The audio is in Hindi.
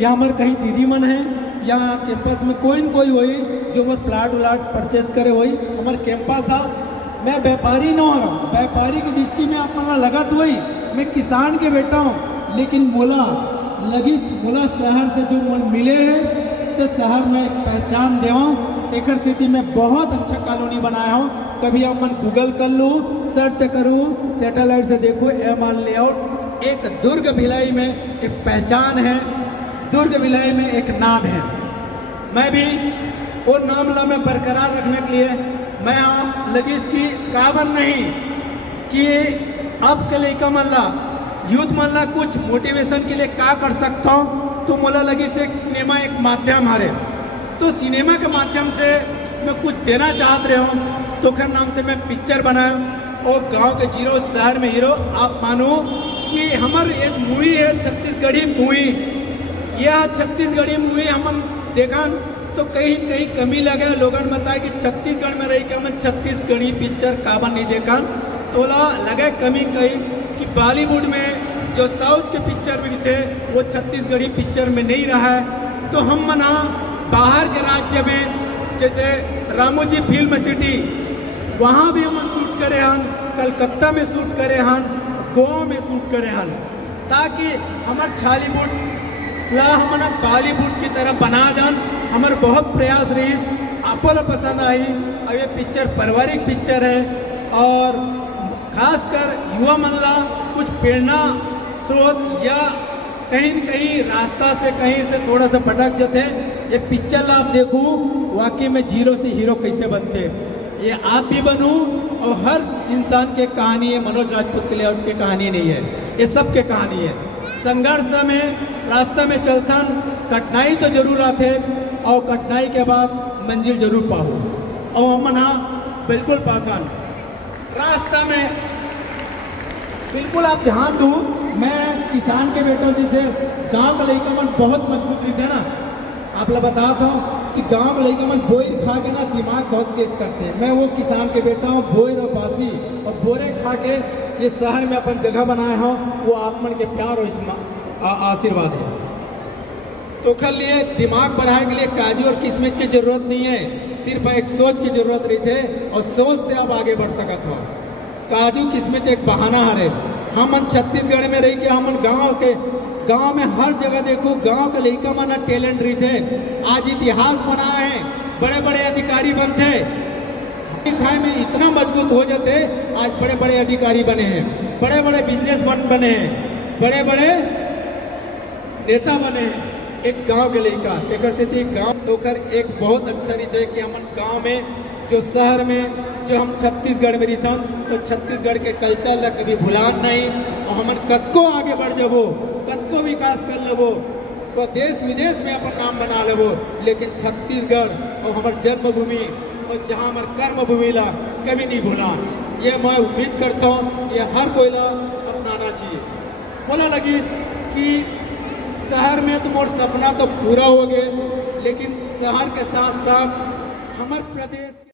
या हमारे कहीं दीदी मन है या कैंपस में कोई न कोई वही जो वो प्लाट व्लाट परचेस करे वही हमारे कैंपस था। मैं व्यापारी न हो रहा हूँ, व्यापारी की दृष्टि में आप मला लगत वही, मैं किसान के बेटा हूँ, लेकिन मोला शहर से जो मोल मिले हैं तो शहर में एक पहचान देवा एक स्थिति में बहुत अच्छा कॉलोनी बनाया हूँ। कभी आप मन गूगल कर लो, सर्च करो, सैटेलाइट से देखो, एमआर लेआउट एक दुर्ग भिलाई में एक पहचान है, दुर्ग भिलाई में एक नाम है। मैं भी वो नाम ला में बरकरार रखने के लिए मैं यहाँ लगी इसकी कावन नहीं कि अब के लिए मल्ला यूथ मल्ला कुछ मोटिवेशन के लिए क्या कर सकता हूँ, तो मोला लगी से सिनेमा एक माध्यम हारे, तो सिनेमा के माध्यम से मैं कुछ देना चाहत रहे हूँ। तो खैर नाम से मैं पिक्चर बनाया और गांव के जीरो शहर में हीरो। आप मानो कि हमार एक मूवी है छत्तीसगढ़ी मूवी, यह छत्तीसगढ़ी मूवी हम देखा तो कहीं कहीं कमी लगे, लोगों ने बताया कि छत्तीसगढ़ में रही कि हम छत्तीसगढ़ी पिक्चर काबन नहीं देखा, तो लगे कमी कहीं कि बॉलीवुड में जो साउथ के पिक्चर में थे वो छत्तीसगढ़ी पिक्चर में नहीं रहा है। तो हम मना बाहर के राज्य में जैसे रामोजी फिल्म सिटी वहाँ भी हम शूट करे हन, कलकत्ता में शूट करे हन, गोवा में शूट करे हन, ताकि हमार छालीवुड ला हमारा बॉलीवुड की तरह बना दन। हमारे बहुत प्रयास रही, आपको पसंद आई। अब ये पिक्चर पारिवारिक पिक्चर है और खासकर युवा मनला कुछ प्रेरणा स्रोत या कहीं न कहीं रास्ता से कहीं से थोड़ा सा भटक जाते। ये पिक्चर ला आप देखो, वाकई में जीरो से हीरो कैसे बनते, ये आप भी बनू और हर इंसान के कहानी है। मनोज राजपूत के लेआउट की कहानी नहीं है, ये सबके कहानी है। संघर्ष में रास्ता में चलता कठिनाई तो जरूर आते और कठिनाई के बाद मंजिल जरूर पाओ, और हम हाँ बिल्कुल पाकान रास्ता में बिल्कुल आप ध्यान दो। मैं किसान के बेटा जैसे गांव का लड़का मन बहुत मजबूत रहते ना, आप लोग बताता हूँ कि गांव का लड़का मन बोर खा के ना दिमाग बहुत तेज करते हैं। मैं वो किसान के बेटा हूँ, बोर और बासी और बोरे खा के ये शहर में अपन जगह बनाया हूँ, वो आप मन के प्यार और इसमें आशीर्वाद है। तो कल लिए दिमाग बढ़ाने के लिए काजू और किस्मत की जरूरत नहीं है, सिर्फ एक सोच की जरूरत रही थे और सोच से आप आगे बढ़ सकता था। काजू किस्मत एक बहाना हरे। हम छत्तीसगढ़ में रही के हम गांव में हर जगह देखो गांव के लड़का मन टैलेंट रही थे, आज इतिहास बना है, बड़े बड़े अधिकारी बनते खाए में इतना मजबूत हो जाते, आज बड़े बड़े अधिकारी बने हैं, बड़े बड़े बिजनेसमैन बने हैं, बड़े बड़े नेता बने हैं। एक गांव के लड़का एक गांव तो कर एक बहुत अच्छा रीत है कि हम गांव में जो शहर में जो हम छत्तीसगढ़ में रहता तो छत्तीसगढ़ के कल्चर ला कभी भुलान नहीं, और हम कतको आगे बढ़ जाबो, कतको विकास कर लेबो, तो देश विदेश में अपन नाम बना लेबो, लेकिन छत्तीसगढ़ और हमार जन्मभूमि और जहाँ हमार कर्म भूमि ला कभी नहीं भूला। ये मैं उम्मीद करता हूँ ये हर कोई ला अपनाना चाहिए। बोला लगी कि शहर में तो मोर सपना तो पूरा हो गए, लेकिन शहर के साथ साथ हमारे प्रदेश